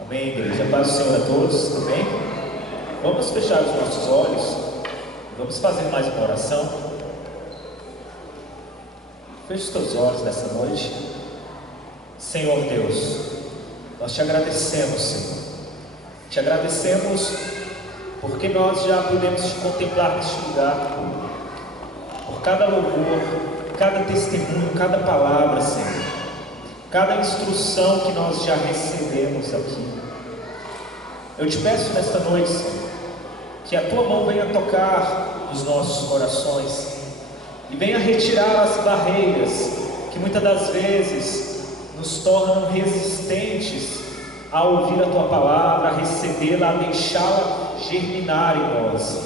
Amém, igreja. Paz do Senhor a todos, tudo bem? Vamos fechar os nossos olhos. Vamos fazer mais uma oração. Feche os teus olhos nessa noite. Senhor Deus, nós te agradecemos, Senhor. Te agradecemos porque nós já podemos te contemplar neste lugar. Por cada louvor, cada testemunho, cada palavra, Senhor. Cada instrução que nós já recebemos aqui. Eu te peço nesta noite, Senhor, que a tua mão venha tocar nos nossos corações e venha retirar as barreiras que muitas das vezes nos tornam resistentes a ouvir a tua palavra, a recebê-la, a deixá-la germinar em nós.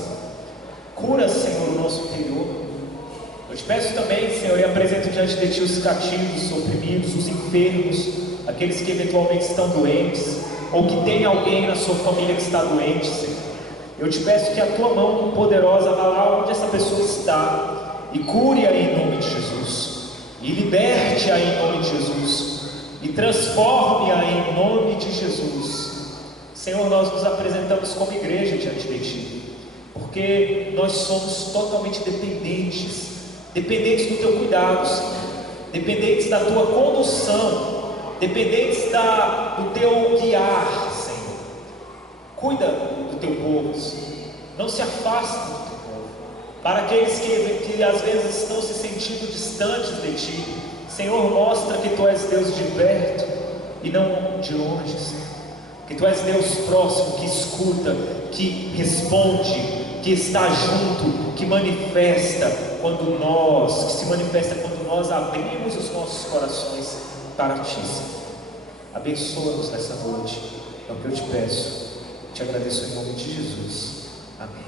Cura, Senhor, o nosso interior. Eu te peço também, Senhor, e apresento diante de Ti os cativos, os oprimidos, os enfermos, aqueles que eventualmente estão doentes, ou que tem alguém na sua família que está doente, Senhor. Eu te peço que a Tua mão poderosa vá lá onde essa pessoa está, e cure-a em nome de Jesus, e liberte-a em nome de Jesus, e transforme-a em nome de Jesus. Senhor, nós nos apresentamos como igreja diante de Ti, porque nós somos totalmente dependentes do Teu cuidado, Senhor, dependentes da Tua condução, dependentes do Teu guiar, Senhor. Cuida do Teu povo, Senhor. Não se afaste do Teu povo. Para aqueles que às vezes estão se sentindo distantes de Ti, Senhor, mostra que Tu és Deus de perto e não de longe, Senhor. Que Tu és Deus próximo, que escuta, que responde, que está junto, que se manifesta quando nós abrimos os nossos corações para Ti, Senhor. Abençoa-nos nessa noite, é o que eu te peço, te agradeço em nome de Jesus, amém.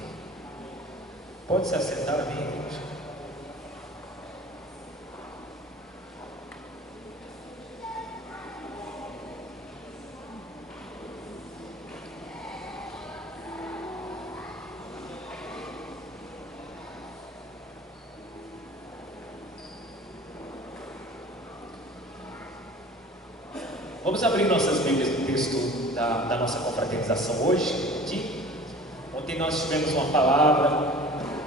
Pode se assentar, amém, igreja? Vamos abrir nossas Bíblias no texto da nossa confraternização hoje, aqui. Ontem nós tivemos uma palavra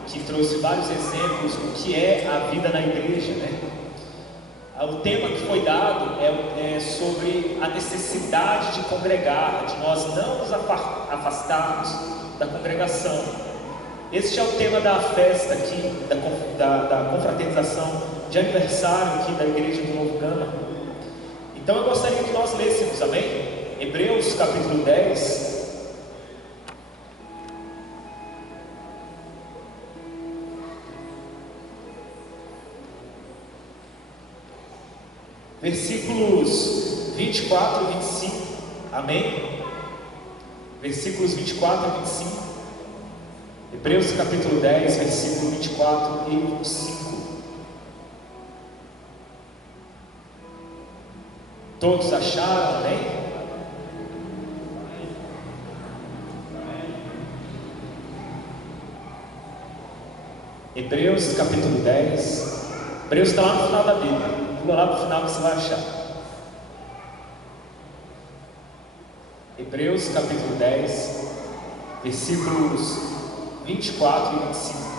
que trouxe vários exemplos do que é a vida na igreja, né? O tema que foi dado é sobre a necessidade de congregar, de nós não nos afastarmos da congregação. Este é o tema da festa aqui, da confraternização de aniversário aqui da Igreja do Novo Gama. Então eu gostaria que nós lêssemos, amém? Hebreus capítulo 10. Versículos 24 e 25, amém? Versículos 24 e 25. Hebreus capítulo 10, versículo 24 e 25. Todos acharam, amém? Hebreus capítulo 10. Hebreus está lá no final da Bíblia. Pula lá para o final que você vai achar. Hebreus capítulo 10, versículos 24 e 25.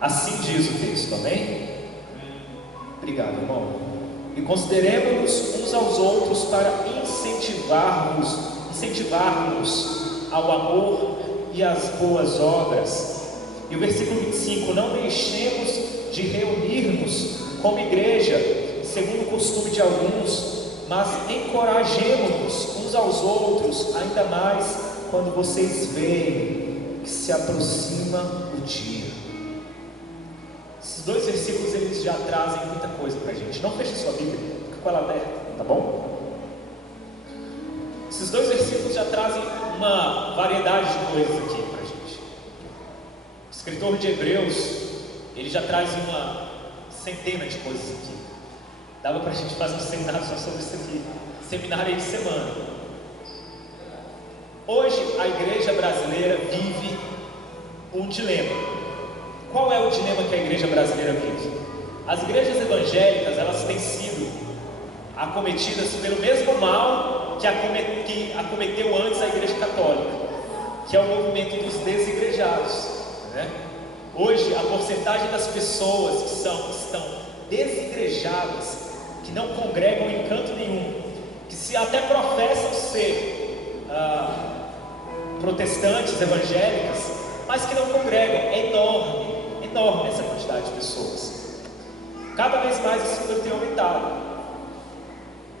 Assim diz o texto, amém? Obrigado, irmão. E consideremos-nos uns aos outros para incentivar-nos ao amor e às boas obras. E o versículo 25: não deixemos de reunir-nos como igreja, segundo o costume de alguns, mas encorajemo-nos uns aos outros, ainda mais quando vocês veem que se aproxima o dia. Esses dois versículos eles já trazem muita coisa para a gente. Não feche sua Bíblia, fica com ela aberta, tá bom? Esses dois versículos já trazem uma variedade de coisas aqui para a gente. O escritor de Hebreus, ele já traz uma centena de coisas aqui. Dava para a gente fazer um seminário só sobre isso aqui. Seminário de semana. Hoje a igreja brasileira vive um dilema. Qual é o dilema que a igreja brasileira vive. As igrejas evangélicas, elas têm sido acometidas pelo mesmo mal que acometeu antes a igreja católica, que é o movimento dos desigrejados, né? Hoje, a porcentagem das pessoas que estão desigrejadas, que não congregam em canto nenhum, que se até professam ser protestantes, evangélicas, mas que não congregam, é enorme, enorme essa quantidade de pessoas. Cada vez mais esse número tem aumentado.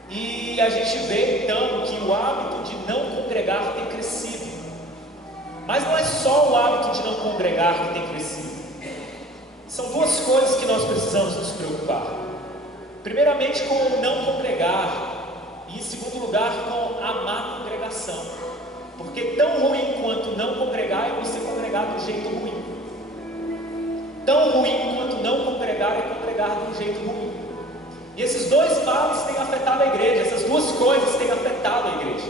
E a gente vê então que o hábito de não congregar tem crescido. Mas não é só o hábito de não congregar que tem crescido. São duas coisas que nós precisamos nos preocupar. Primeiramente com o não congregar, e em segundo lugar com a má congregação. Porque tão ruim quanto não congregar é você congregar de um jeito ruim. Tão ruim quanto não congregar é congregar de um jeito ruim. E esses dois males têm afetado a igreja, essas duas coisas têm afetado a igreja.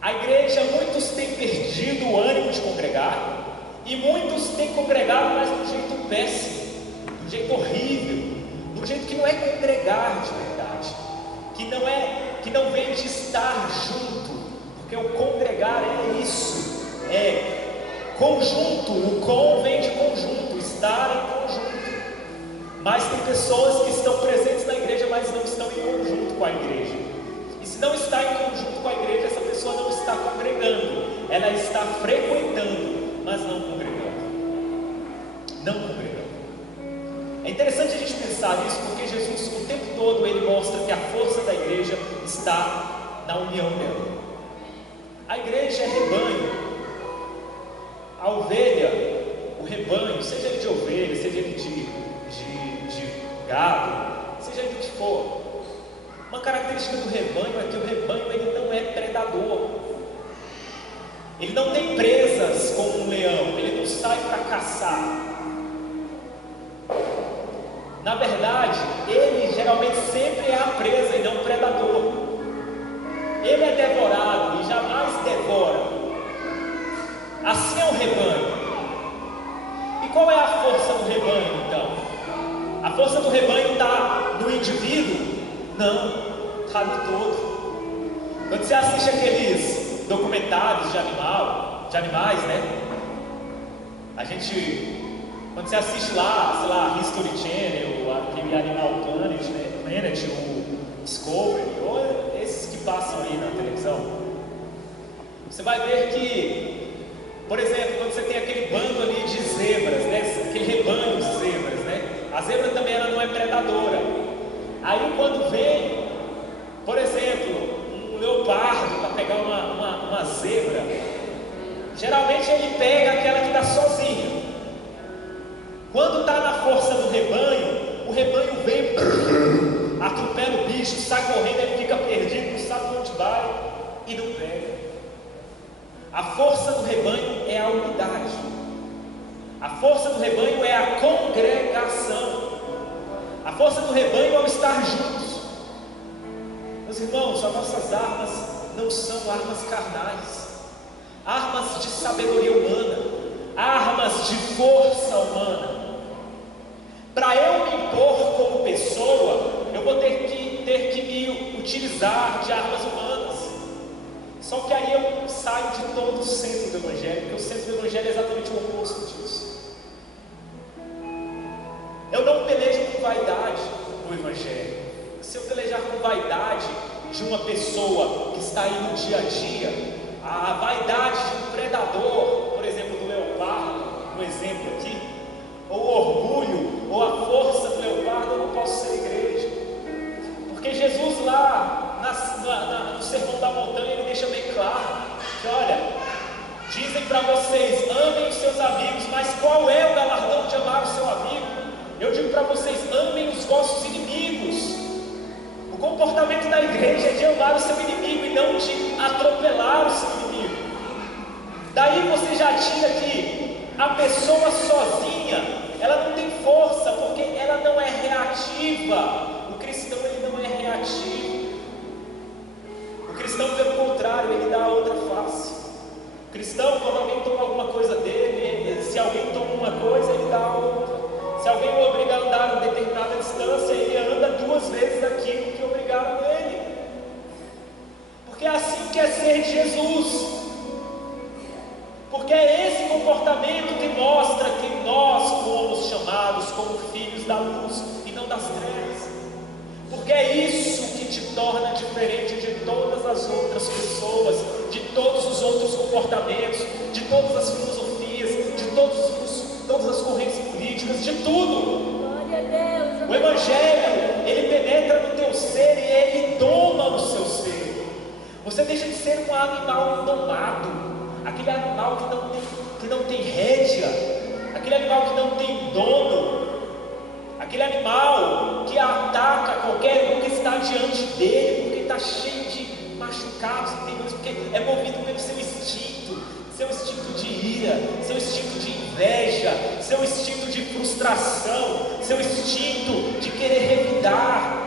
A igreja, muitos têm perdido o ânimo de congregar, e muitos têm congregado, mas de um jeito péssimo, de um jeito horrível, de um jeito que não é congregar de verdade, que não vem de estar junto, porque o congregar é isso, é conjunto, o com vem de conjunto, estar em conjunto. Mas tem pessoas que estão presentes na igreja, mas não estão em conjunto com a igreja. E se não está em conjunto com a igreja, essa pessoa não está congregando, ela está frequentando, mas não congregando. Não congregando. É interessante a gente pensar nisso, porque Jesus o tempo todo ele mostra que a força da igreja está na união dela. A igreja é rebanho. A ovelha, o rebanho, seja ele de ovelha, seja ele de gado, seja ele do que for, uma característica do rebanho é que o rebanho ele não é predador. Ele não tem presas como um leão, ele não sai para caçar. Na verdade, ele geralmente sempre é a presa e não o predador. Ele é devorado e jamais devora. Assim é o rebanho. E qual é a força do rebanho então? A força do rebanho está no indivíduo? Não, está no todo. Quando você assiste aqueles documentários de animais, né? Quando você assiste lá, sei lá, History Channel, aquele Animal Planet, né? Planet, o Discovery, ou esses que passam aí na televisão, você vai ver que, por exemplo, quando você tem aquele bando ali de zebras, né? Aquele rebanho de zebras, né? A zebra também ela não é predadora. Aí quando vem, por exemplo, um leopardo para pegar uma zebra, geralmente ele pega aquela que está sozinha. Quando está na força do rebanho, o rebanho vem, atropela o bicho, sai correndo, ele fica perdido, não sabe onde vai e não pega. A força do rebanho é a unidade. A força do rebanho é a congregação. A força do rebanho é o estar juntos. Meus irmãos, as nossas armas não são armas carnais, armas de sabedoria humana, armas de força humana. Para eu me impor como pessoa, eu vou ter que me utilizar de armas humanas. Só que aí eu saio de todo o centro do Evangelho, porque o centro do Evangelho é exatamente o oposto disso. Eu não pelejo com vaidade no Evangelho. Se eu pelejar com vaidade de uma pessoa que está aí no dia a dia, a vaidade de um predador, por exemplo, do leopardo, um exemplo aqui, ou o orgulho, ou a força do leopardo, eu não posso ser igreja. Porque Jesus lá no Sermão da Montanha, ele deixa bem claro que, olha, dizem para vocês, amem os seus amigos, mas qual é o galardão de amar o seu amigo? Eu digo para vocês, amem os vossos inimigos. O comportamento da igreja é de amar o seu inimigo e não de atropelar o seu inimigo. Daí você já tira que a pessoa sozinha, ela não tem força, porque ela não é reativa. O cristão, ele não é reativo. O cristão, pelo contrário, ele dá a outra face. O cristão, quando alguém toma alguma coisa dele, se alguém toma uma coisa, ele dá a outra. torna diferente de todas as outras pessoas, de todos os outros comportamentos, de todas as filosofias, de todas as correntes políticas, de tudo. Glória a Deus. O Evangelho, ele penetra no teu ser e ele doma o seu ser. Você deixa de ser um animal domado, aquele animal que não tem rédea, aquele animal que não tem dono, aquele animal que ataca qualquer um que está diante dele, porque está cheio de machucados, porque é movido pelo seu instinto de ira, seu instinto de inveja, seu instinto de frustração, seu instinto de querer revidar.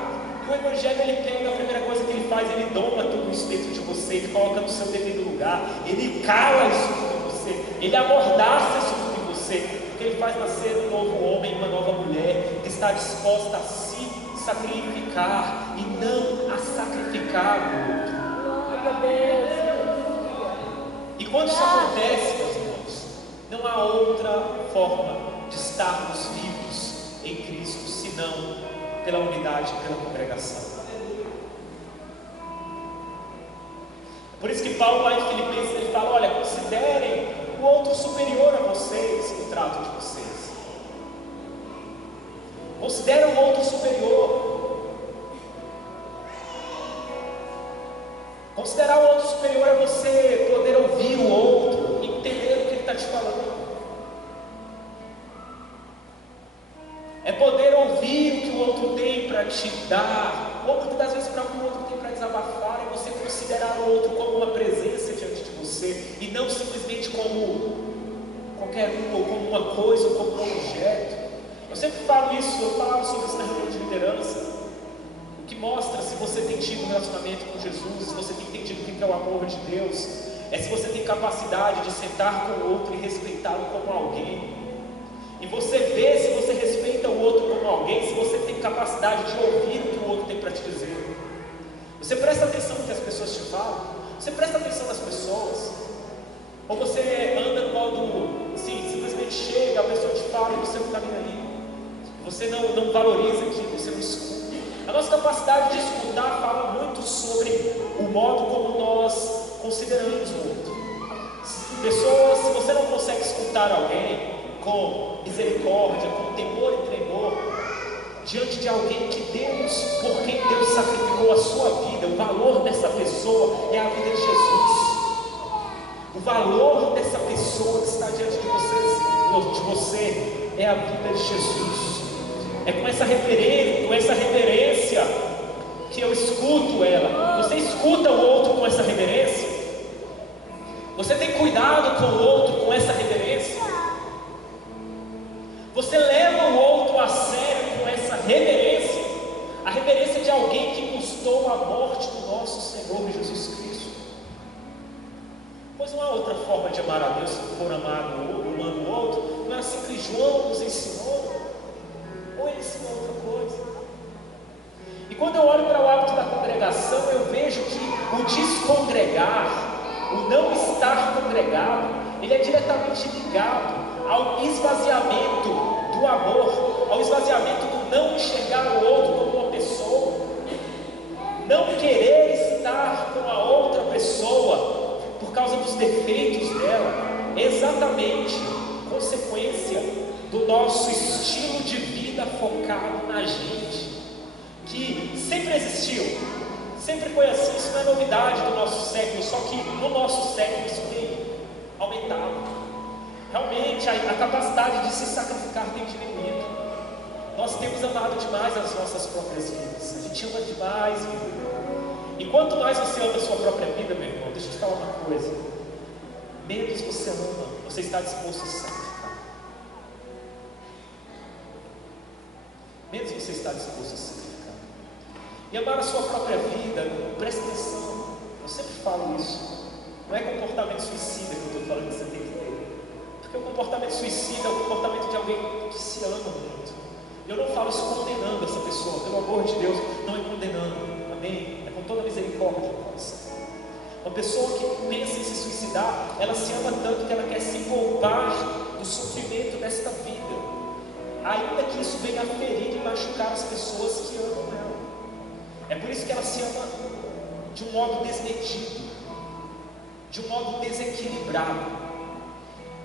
E o Evangelho, ele pega, a primeira coisa que ele faz, ele doma tudo isso dentro de você, ele coloca no seu devido lugar, ele cala isso tudo em você, ele amordaça isso tudo em você, porque ele faz nascer um novo homem, uma nova mulher, que está disposta a se sacrificar e não a sacrificar o outro. Glória a Deus. E quando isso acontece, meus irmãos, não há outra forma de estarmos vivos em Cristo, senão pela unidade, pela congregação. Por isso que Paulo lá em Filipenses, ele fala, olha, considerem o outro superior a vocês no trato de vocês. Considere o outro superior. Considerar o outro superior é você poder ouvir o outro, entender o que ele está te falando. É poder ouvir o que o outro tem para te dar, ou muitas das vezes para o que o outro tem para desabafar, é você considerar o outro como uma presença diante de você, e não simplesmente como qualquer um, ou como uma coisa, ou como um objeto. Eu sempre falo isso, eu falava sobre isso na reunião de liderança. O que mostra se você tem tido um relacionamento com Jesus, se você tem entendido o que é o amor de Deus, é se você tem capacidade de sentar com o outro e respeitá-lo como alguém. E você vê se você respeita o outro como alguém, se você tem capacidade de ouvir o que o outro tem para te dizer. Você presta atenção no que as pessoas te falam? Você presta atenção nas pessoas? Ou você anda no modo, assim, simplesmente chega, a pessoa te fala e você não está nem aí? Você não valoriza aquilo, você não escuta. A nossa capacidade de escutar fala muito sobre o modo como nós consideramos o outro. Pessoas, se você não consegue escutar alguém com misericórdia, com temor e tremor, diante de alguém que Deus, por quem Deus sacrificou a sua vida, o valor dessa pessoa é a vida de Jesus. O valor dessa pessoa que está diante de você é a vida de Jesus. É com essa reverência que eu escuto ela. Você escuta o outro com essa reverência? Você tem cuidado com o outro com essa reverência? Você leva o outro a sério com essa reverência? A reverência de alguém que custou a morte do nosso Senhor Jesus Cristo. Pois não há outra forma de amar a Deus se for amar o outro. Não é assim que João nos ensinou? Ou ele ensinou outra coisa? E quando eu olho para o hábito da congregação, eu vejo que o descongregar, o não estar congregado, ele é diretamente ligado ao esvaziamento do amor, ao esvaziamento do não enxergar o outro como uma pessoa, não querer estar com a outra pessoa por causa dos defeitos dela, é exatamente consequência do nosso estilo de vida focado na gente, que sempre existiu, sempre foi assim. Isso não é novidade do nosso século, só que no nosso século isso tem aumentado. Realmente a capacidade de se sacrificar tem diminuído. Nós temos amado demais as nossas próprias vidas. A gente ama demais viver. E quanto mais você ama a sua própria vida, meu irmão, deixa eu te falar uma coisa, menos você ama, você está disposto a se sacrificar. Menos você está disposto a se sacrificar. E amar a sua própria vida, presta atenção, eu sempre falo isso, não é comportamento suicida que eu estou falando que você tem que ter. Porque o comportamento suicida é o comportamento de alguém que se ama muito. Eu não falo isso condenando essa pessoa, pelo amor de Deus, não é condenando, amém? É com toda a misericórdia do coração. Uma pessoa que pensa em se suicidar, ela se ama tanto que ela quer se poupar do sofrimento desta vida, ainda que isso venha a ferir e machucar as pessoas que amam ela. É por isso que ela se ama de um modo desmedido, de um modo desequilibrado.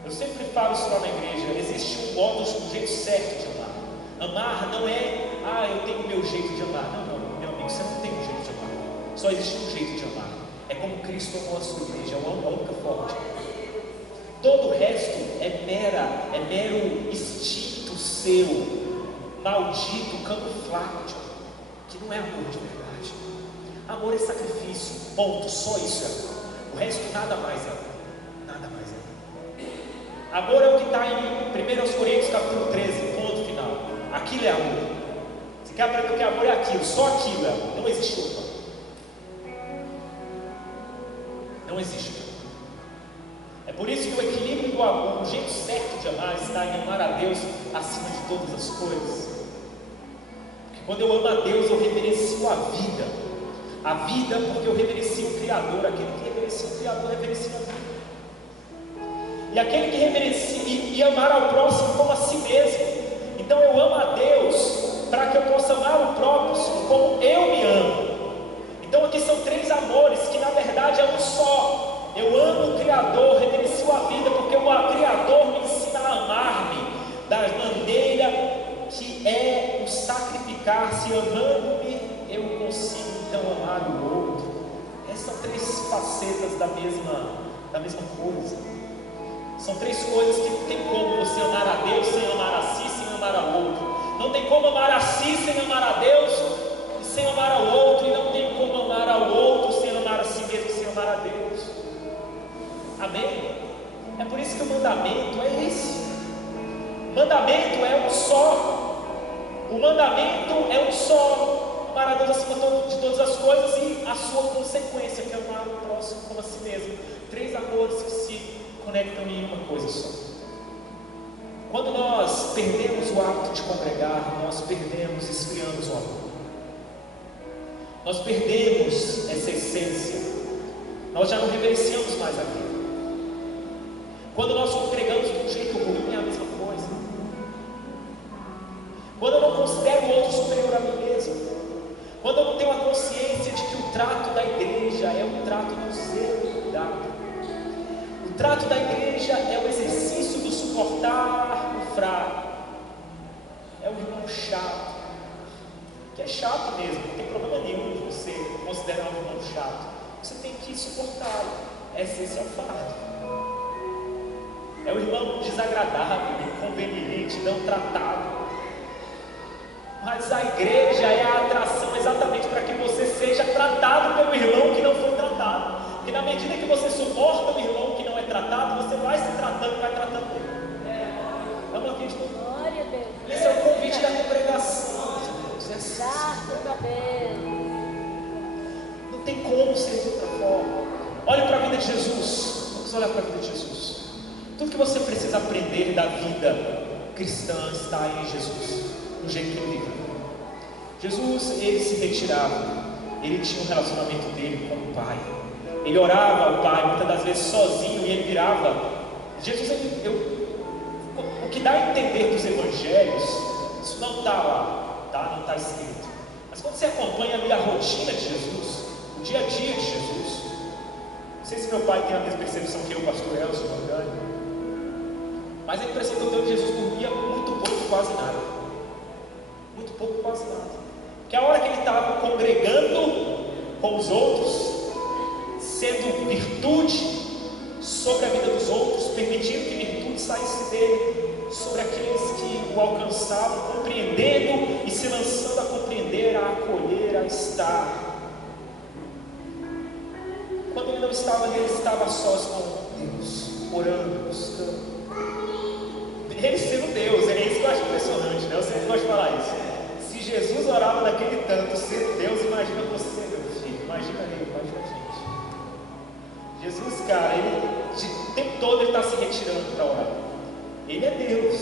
Eu sempre falo isso lá na igreja: existe um modo, um jeito certo de amar. Amar não é, eu tenho o meu jeito de amar. Não, meu amigo, você não tem um jeito de amar. Só existe um jeito de amar. É como Cristo amou a sua igreja, é a única forma de amar. Todo o resto é mero instinto seu, maldito, camuflado, que não é amor de verdade. Amor é sacrifício, ponto, só isso é amor. O resto nada mais é amor, nada mais é amor. Amor é o que está em 1 Coríntios capítulo 13, ponto final. Aquilo é amor. Você quer aprender o que é amor? É aquilo, só aquilo é amor, não existe outro amor. Não existe outro. É por isso que o equilíbrio do amor, o jeito certo de amar, está em amar a Deus acima de todas as coisas. Porque quando eu amo a Deus, eu reverencio a vida. A vida porque eu reverencio o Criador. Aquele que reverencia o Criador, reverencia a vida. E aquele que reverencia e amar ao próximo como a si mesmo. Então eu amo a Deus para que eu possa amar o próximo como eu me amo. Então aqui são três amores que na verdade é um só. Eu amo o Criador, reverencio a vida, porque o Criador me ensina a amar-me da maneira que é o sacrificar-se. Amando-me, eu consigo então amar o outro. Essas são três facetas da mesma coisa. São três coisas que não tem como você amar a Deus sem amar a si, sem amar ao outro. Não tem como amar a si sem amar a Deus e sem amar ao outro. E não tem como amar ao outro sem amar a si mesmo, sem amar a Deus. Amém? É por isso que o mandamento é esse. O mandamento é um só. O mandamento é um só. Amar a Deus acima de todas as coisas e a sua consequência, que é amar o próximo como a si mesmo. Três amores que se conectam em uma coisa só. Quando nós perdemos o hábito de congregar, nós perdemos, esfriamos o amor. Nós perdemos essa essência. Nós já não reverenciamos mais a vida. Quando nós congregamos de um jeito ruim, é a mesma coisa. Quando eu não considero o outro superior a mim mesmo. Quando eu não tenho a consciência de que o trato da igreja é um trato do zelo e cuidado. O trato da igreja é o exercício do suportar o fraco. É o irmão chato. Que é chato mesmo, não tem problema nenhum de você considerar um irmão chato. Você tem que suportá-lo. Esse é o fardo. É o irmão desagradável, inconveniente, não tratado. Mas a igreja é a atração exatamente para que você seja tratado pelo irmão que não foi tratado. Porque na medida que você suporta o irmão que não é tratado, você vai se tratando e vai tratando ele. Vamos aqui de novo. Glória a Deus. Esse é o convite da congregação. É assim. Graças a Deus. Não tem como ser de outra forma. Olhe para a vida de Jesus. Vamos olhar para a vida de Jesus. Tudo que você precisa aprender da vida cristã está em Jesus, no jeito que ele viveu. Jesus, ele se retirava, ele tinha um relacionamento dele com o Pai. Ele orava ao Pai, muitas das vezes sozinho, e ele virava. Jesus, o que dá a entender dos evangelhos, isso não está lá, tá? Não está escrito. Mas quando você acompanha ali a rotina de Jesus, o dia a dia de Jesus, não sei se meu pai tem a mesma percepção que eu, pastor Elcio, não engano. Mas a impressão que eu tenho de Jesus dormia muito pouco, quase nada. Muito pouco, quase nada. Porque a hora que ele estava congregando com os outros, sendo virtude sobre a vida dos outros, permitindo que virtude saísse dele sobre aqueles que o alcançavam, compreendendo e se lançando a compreender, a acolher, a estar. Quando ele não estava ali, ele estava sós com Deus, orando, buscando. Ele sendo Deus, é isso que eu acho impressionante, né? Eu sempre gosto de falar isso. Se Jesus orava daquele tanto, sendo Deus, imagina você, meu filho. Imagina ele, imagina a gente. Jesus, cara, ele o tempo todo ele está se retirando para orar. Ele é Deus.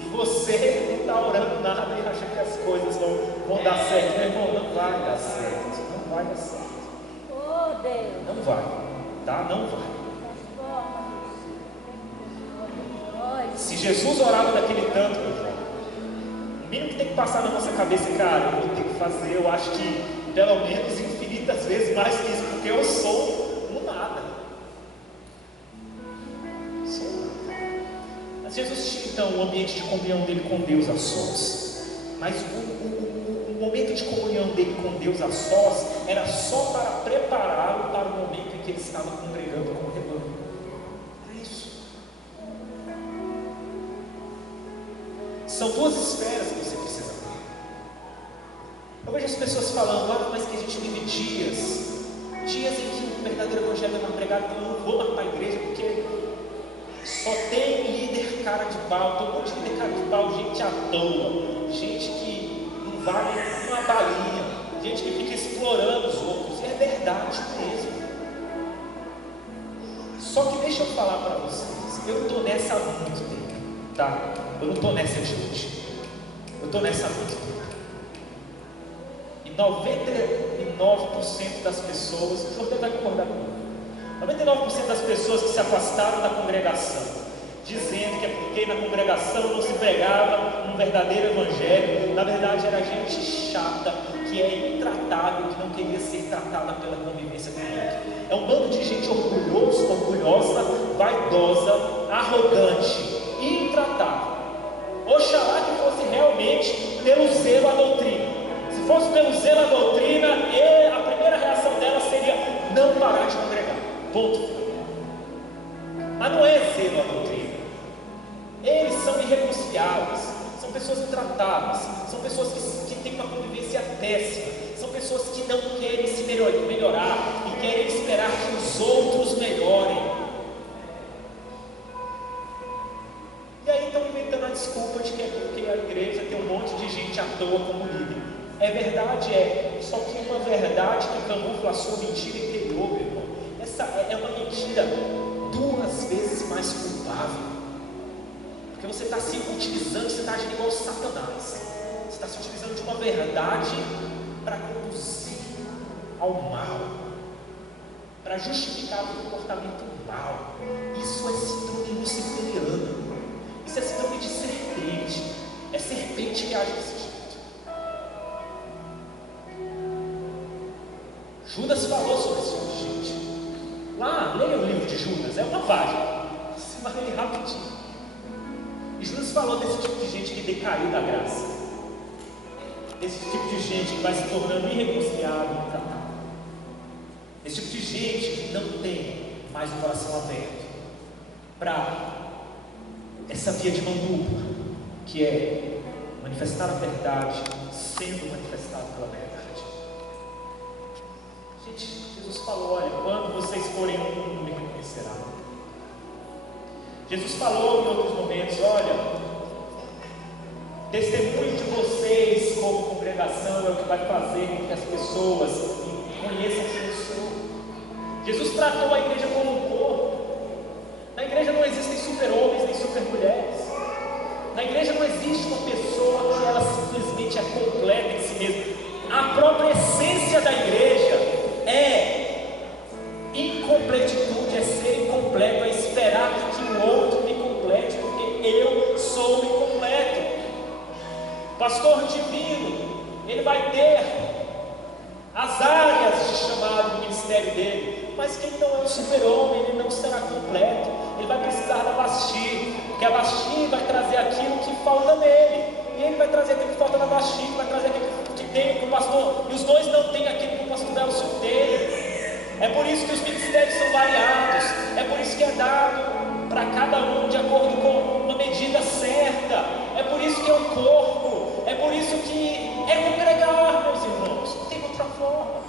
E você não está orando nada e acha que as coisas vão dar certo. Meu irmão, não vai dar certo. Não vai dar certo. Oh, Deus. Não vai, tá? Não vai. Se Jesus orava daquele tanto, meu irmão, o mínimo que tem que passar na nossa cabeça, cara, eu vou ter que fazer, eu acho que pelo menos infinitas vezes mais que isso, porque eu sou um nada. Sou um nada. Mas Jesus tinha então o ambiente de comunhão dele com Deus a sós. Mas o momento de comunhão dele com Deus a sós era só para prepará-lo para o momento em que ele estava congregando com o rebanho. Era isso. São duas esferas que você precisa ter. Eu vejo as pessoas falando, mas que a gente vive dias em que o verdadeiro evangelho não é pregado, então eu não vou mais para a igreja porque só tem líder cara de pau, tem um monte de líder cara de pau, gente à toa, gente que não vale uma balinha, gente que fica explorando os outros. É verdade mesmo. Só que deixa eu falar para vocês, eu estou nessa há muito tempo, tá? Eu não estou nessa de hoje, eu estou nessa há muito tempo. E 99% das pessoas, o Jordão vai concordar comigo, 99% das pessoas que se afastaram da congregação, dizendo que é porque na congregação não se pregava um verdadeiro evangelho, na verdade era gente chata, que é intratável, que não queria ser tratada pela convivência com o outro. É um bando de gente orgulhosa, vaidosa, arrogante, intratável. Oxalá que fosse realmente pelo zelo à doutrina. Se fosse pelo zelo à doutrina, a primeira reação dela seria não parar de congregar. Ponto. Mas não é zelo à doutrina. Eles são irreconciliáveis, são pessoas intratáveis, são pessoas que têm uma convivência péssima, são pessoas que não querem se melhorar e querem esperar que os outros melhorem. E aí estão inventando a desculpa de que é porque a igreja tem um monte de gente à toa como líder. É verdade, só que uma verdade que camufla a sua mentira interior, meu irmão. Essa é uma mentira 2 vezes mais culpável, porque você está se utilizando, você está agindo igual Satanás, você está se utilizando de uma verdade para conduzir ao mal, para justificar o comportamento mal. Isso é síndrome luciferiana, isso é síndrome de serpente, é serpente que age desse jeito. Judas falou sobre esse tipo de gente. Lá, leia o livro de Judas, é uma página, você vai ler rapidinho. E Judas falou desse tipo de gente que decaiu da graça, desse tipo de gente que vai se tornando irreconciliável, intratável, esse tipo de gente que não tem mais o coração aberto para essa via de mão dupla, que é manifestar a verdade sendo manifestado pela verdade. Gente, Jesus falou, olha, quando vocês forem um, não me reconhecerão. Jesus falou em outros momentos, olha, testemunho de vocês como congregação é o que vai fazer com que as pessoas conheçam quem eu sou. Jesus tratou a igreja como um corpo. Na igreja não existem super-homens nem super-mulheres. Na igreja não existe uma pessoa que ela simplesmente é completa em si mesma. A própria essência da igreja é incompletitude, é ser incompleto, é esperar que o outro me complete, porque eu sou incompleto. Pastor divino, ele vai ter as áreas de chamado do ministério dele, mas que ele não é um super-homem, ele não será completo. Ele vai precisar da Vasti, porque a Vasti vai trazer aquilo que falta nele, e ele vai trazer aquilo que falta na Vasti, vai trazer aquilo que tem para o pastor, e os dois não têm aquilo que o pastor Nelson tem. É por isso que os ministérios são variados, é por isso que é dado para cada um de acordo com uma medida certa, é por isso que é um corpo, é por isso que é congregar, meus irmãos, não tem outra forma.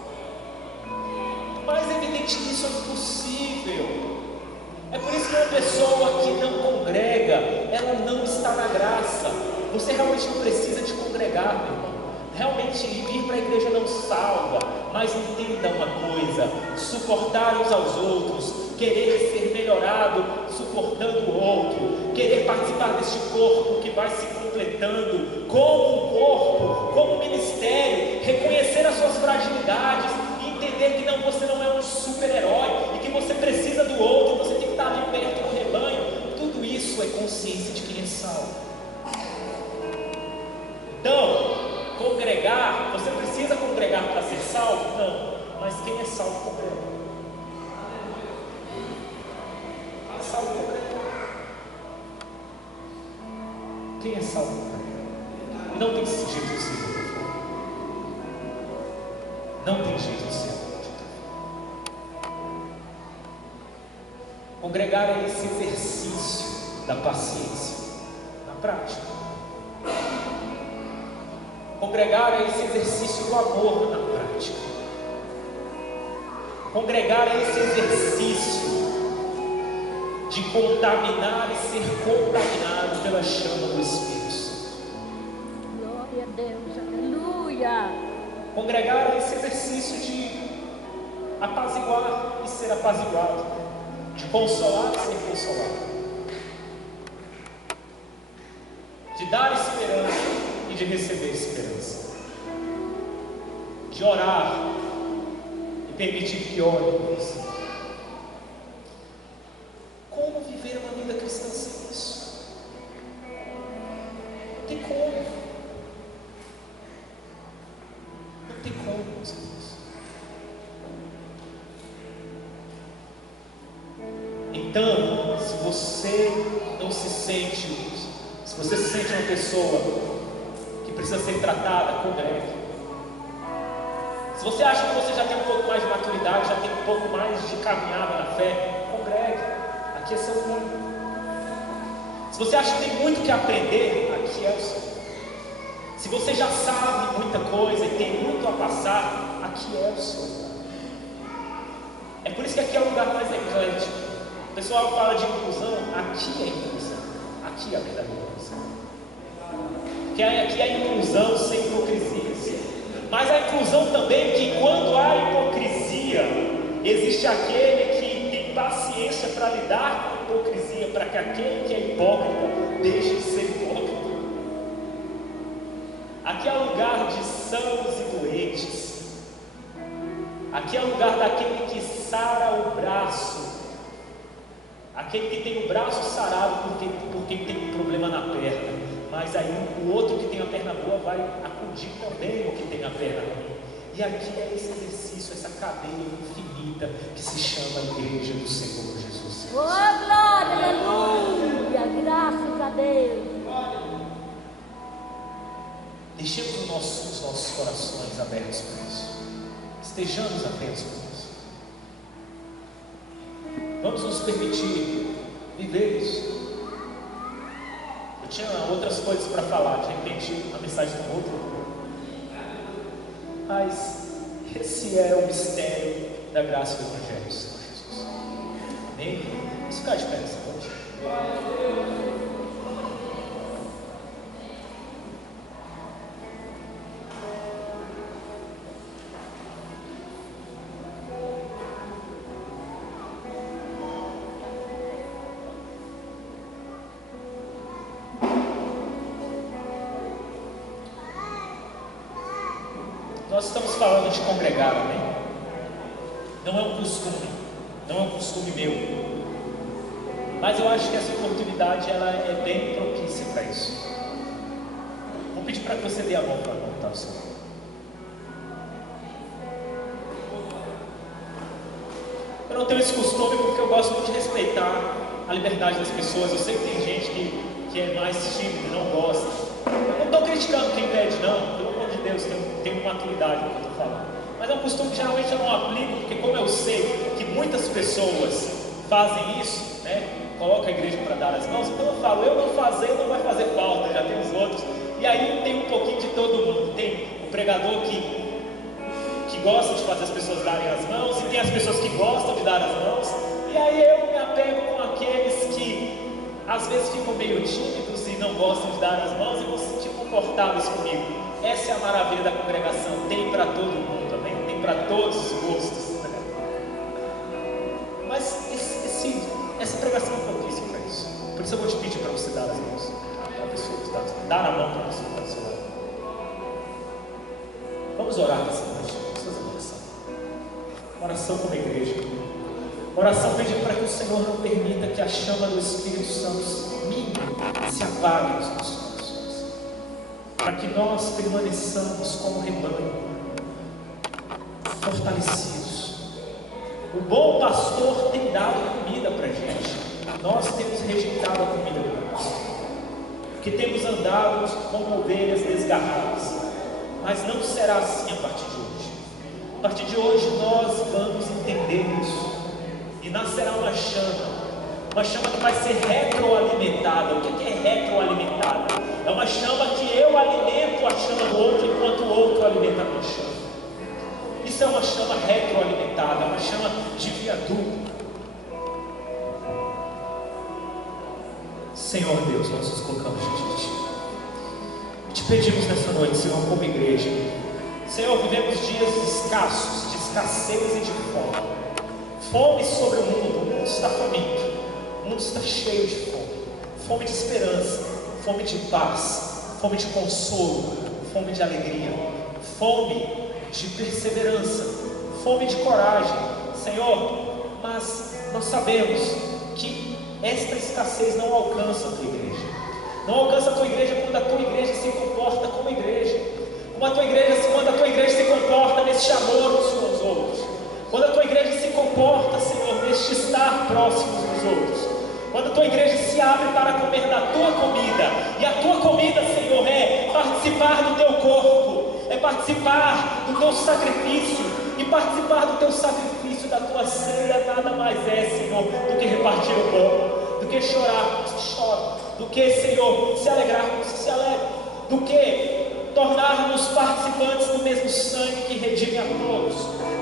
Mas é evidente que isso é impossível. É por isso que uma pessoa que não congrega, ela não está na graça. Você realmente não precisa de congregar, meu irmão. Realmente vir para a igreja não salva. Mas entenda uma coisa: suportar uns aos outros, querer ser melhorado suportando o outro, querer participar deste corpo que vai se completando como um corpo, como um ministério, reconhecer as suas fragilidades, entender que não, você não é um super-herói e que você precisa do outro, você tem que estar ali perto do rebanho. Tudo isso é consciência de quem é salvo. Então, congregar, você precisa precisa congregar para ser salvo? Não, mas quem é salvo congrega. Quem é salvo congrega. Quem é salvo congrega. Não tem jeito de ser. Não tem jeito de ser. Congregar é esse exercício da paciência na prática. Congregar é esse exercício do amor na prática. Congregar é esse exercício de contaminar e ser contaminado pela chama do Espírito Santo. Glória a Deus, aleluia. Congregar é esse exercício de apaziguar e ser apaziguado, de consolar e ser consolado, de dar esperança e de receber esperança, de orar e permitir que ore por você. Como viver uma vida cristã sem isso? Não tem como. Não tem como, meus irmãos. Então, se você não se sente, se você se sente uma pessoa que precisa ser tratada, congregue. Se você acha que você já tem um pouco mais de maturidade, já tem um pouco mais de caminhada na fé, congregue. Aqui é seu lugar. Se você acha que tem muito que aprender, aqui é o seu lugar. Se você já sabe muita coisa e tem muito a passar, aqui é o seu lugar. É por isso que aqui é o lugar mais eclético. O pessoal fala de inclusão, aqui é inclusão. Aqui é a verdadeira inclusão. Porque aqui é a inclusão sem hipocrisias. Mas a inclusão também que quando há hipocrisia, existe aquele que tem paciência para lidar com a hipocrisia, para que aquele que é hipócrita deixe de ser hipócrita. Aqui é o lugar de sãos e doentes. Aqui é o lugar daquele que sara o braço, aquele que tem o braço sarado porque tem um problema na perna, mas aí o outro que tem a perna boa vai acudir também o que tem a perna ruim. E aqui é esse exercício, essa cadeia infinita que se chama Igreja do Senhor Jesus. Oh, glória, aleluia, graças a Deus. Deixemos os nossos corações abertos para isso. Estejamos atentos para isso. Vamos nos permitir viver isso. Eu tinha outras coisas para falar, de repente a mensagem do outro. Mas esse é o mistério da graça do Evangelho do Senhor Jesus. Amém? Vamos ficar de pé nessa noite. Nós estamos falando de congregar, amém? Não é um costume meu, mas eu acho que essa oportunidade ela é bem propícia para isso. Vou pedir para que você dê a mão para montar o seu. Eu não tenho esse costume porque eu gosto muito de respeitar a liberdade das pessoas. Eu sei que tem gente que é mais tímida e não gosta. Eu não estou criticando quem pede, não. Pelo amor de Deus, tem uma maturidade no que eu estou falando. Mas é um costume que geralmente eu não aplico, porque como eu sei que muitas pessoas fazem isso, né? Coloca a igreja para dar as mãos, então eu falo, eu não fazer não vai fazer falta, já tem os outros. E aí tem um pouquinho de todo mundo. Tem o pregador que gosta de fazer as pessoas darem as mãos, e tem as pessoas que gostam de dar as mãos. E aí eu me apego com aqueles que às vezes ficam meio tímidos e não gostam de dar as mãos e vão se sentir confortáveis comigo. Essa é a maravilha da congregação, tem para todo mundo, amém? Tem para todos os gostos, né? Mas essa pregação é propícia para isso. Por isso eu vou te pedir para você dar as mãos para a pessoa que está, dar a mão para a pessoa que está do seu lado. Vamos orar nessa noite, vamos fazer uma oração. Uma oração como igreja. Uma oração pedindo para que o Senhor não permita que a chama do Espírito Santo se apague nos nossos corações. Para que nós permaneçamos como rebanho, fortalecidos. O bom pastor tem dado comida para a gente. Nós temos rejeitado a comida do pastor, porque temos andado como ovelhas desgarradas. Mas não será assim a partir de hoje. A partir de hoje nós vamos entender isso, e nascerá uma chama que vai ser retroalimentada. O que é retroalimentada? É uma chama que eu alimento a chama do outro, enquanto o outro alimenta a minha chama. Isso é uma chama retroalimentada, é uma chama de viaduto. Senhor Deus, nós nos colocamos diante de Ti. Te pedimos nessa noite, Senhor, como igreja. Senhor, vivemos dias escassos, de escassez e de fome. Fome sobre o mundo está faminto, o mundo está cheio de fome. Fome de esperança, fome de paz, fome de consolo, fome de alegria, fome de perseverança, fome de coragem, Senhor. Mas nós sabemos que esta escassez não alcança a Tua igreja. Não alcança a Tua igreja quando a Tua igreja se comporta como igreja. Quando a Tua igreja se comporta neste amor uns com os outros. Quando a Tua igreja se comporta, Senhor, neste estar próximos dos outros. Quando a Tua igreja se abre para comer da Tua comida. E a Tua comida, Senhor, é participar do Teu corpo, é participar do Teu sacrifício. E participar do Teu sacrifício, da Tua ceia, nada mais é, Senhor, do que repartir o pão, do que chorar quando se chora, do que, Senhor, se alegrar quando se alegra, do que tornar-nos participantes do mesmo sangue que redime a todos,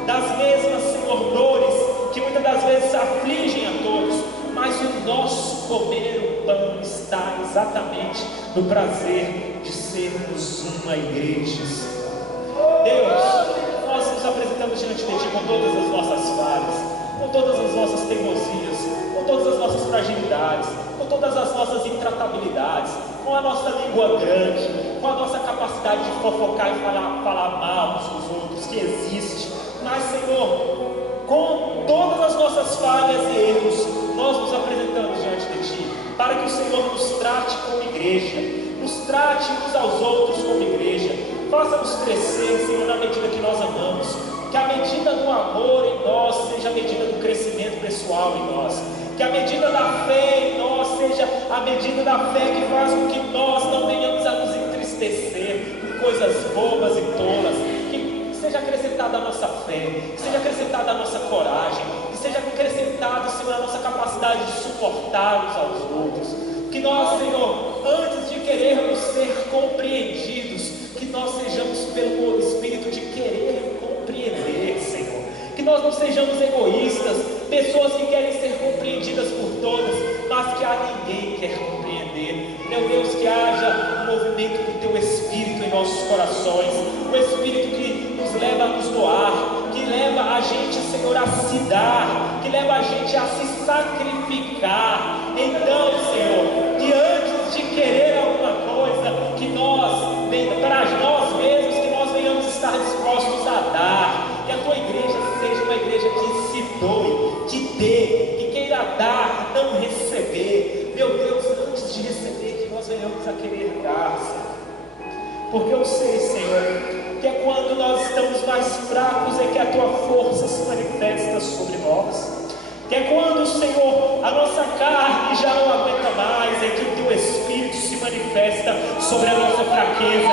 das mesmas, Senhor, dores que muitas das vezes afligem a todos. Mas o nosso comer o pão está exatamente no prazer de sermos uma igreja. Deus, nós nos apresentamos diante de Ti com todas as nossas falhas, com todas as nossas teimosias, com todas as nossas fragilidades, com todas as nossas intratabilidades, com a nossa língua grande, com a nossa capacidade de fofocar e falar mal uns dos outros, que existe. Mas, Senhor, com todas as nossas falhas e erros, nós nos apresentamos diante de Ti, para que o Senhor nos trate como igreja, nos trate uns aos outros como igreja, faça-nos crescer, Senhor, na medida que nós amamos, que a medida do amor em nós seja a medida do crescimento pessoal em nós, que a medida da fé em nós seja a medida da fé que faz com que nós não venhamos a nos entristecer com coisas bobas e tolas, que seja acrescentada a nossa fé, que seja acrescentada a nossa coragem, que seja acrescentada, Senhor, a nossa capacidade de suportar uns aos outros, que nós, Senhor, antes de querermos ser compreendidos, que nós sejamos pelo Espírito de querer compreender, Senhor, que nós não sejamos egoístas, pessoas que querem ser compreendidas por todas, mas que a ninguém quer compreender. Meu Deus, que haja um movimento do Teu Espírito em nossos corações, o Espírito que nos leva a nos doar, que leva a gente, Senhor, a se dar, que leva a gente a se sacrificar. Então, Senhor, que antes de querer alguma coisa, que nós, para nós mesmos, que nós venhamos estar dispostos a dar, que a Tua igreja seja uma igreja que se doe, que dê, que queira dar, não receber. Meu Deus, antes de receber, que nós venhamos a querer dar, Senhor. Porque eu sei, Senhor, que é quando nós estamos mais fracos é que a Tua força se manifesta sobre nós. Que é quando, Senhor, a nossa carne já não aguenta mais, é que o Teu Espírito se manifesta sobre a nossa fraqueza,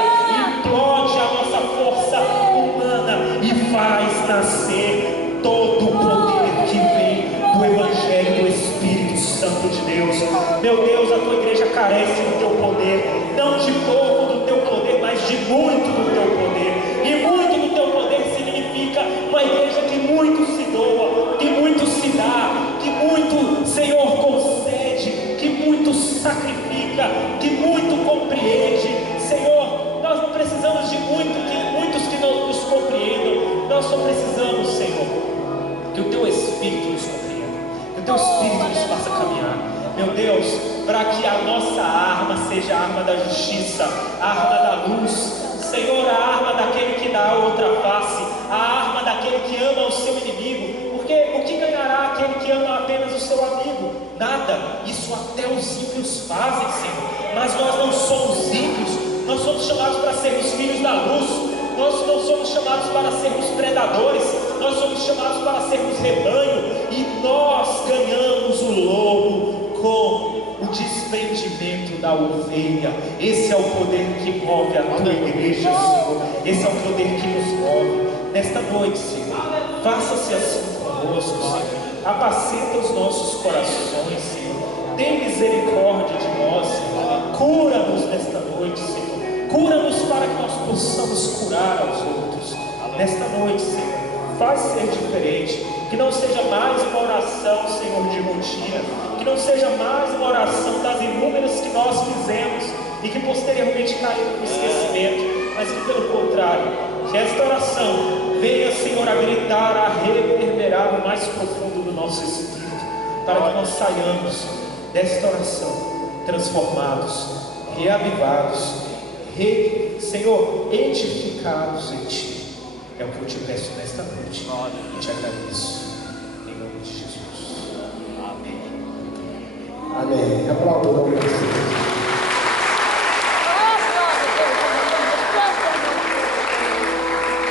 implode a nossa força humana e faz nascer todo o poder que vem do Evangelho do Espírito Santo de Deus. Meu Deus, a Tua igreja carece do Teu poder, não de pouco do Teu poder, mas de muito do Teu poder. E muito do Teu poder significa uma igreja que muito se doa, que muito se dá, que muito, Senhor, concede, que muito sacrifica, que muito compreende. Senhor, nós não precisamos de muitos que não nos compreendam, nós só precisamos, Senhor, que o Teu Espírito nos compreenda, que o Teu Espírito nos faça caminhar. Meu Deus, para que a nossa arma seja a arma da justiça, a arma da luz, Senhor, a arma daquele que dá a outra face, a arma daquele que ama o seu inimigo. Porque o que ganhará aquele que ama apenas o seu amigo? Nada. Isso até os ímpios fazem, Senhor. Mas nós não somos ímpios, nós somos chamados para sermos filhos da luz. Nós não somos chamados chamados para sermos predadores, nós somos chamados para sermos rebanho, e nós ganhamos o lobo com o desprendimento da ovelha. Esse é o poder que move a tua igreja, Senhor. Esse é o poder que nos move. Nesta noite, Senhor, faça-se assim conosco, Senhor. Apacenta os nossos corações, Senhor. Tem misericórdia de nós, Senhor. Cura-nos nesta noite, Senhor. Cura-nos para que nós possamos curar aos outros. Nesta noite, Senhor, faz ser diferente. Que não seja mais uma oração, Senhor, de rotina. Que não seja mais uma oração das inúmeras que nós fizemos e que posteriormente caíram no esquecimento. Mas que pelo contrário, que esta oração venha, Senhor, a gritar, a reverberar no mais profundo do nosso espírito, para que nós saiamos desta oração transformados, reavivados, Senhor, edificados em Ti. É o que eu te peço nesta noite e te agradeço, em nome de Jesus. Amém. Amém. Aplauda o nome de Jesus.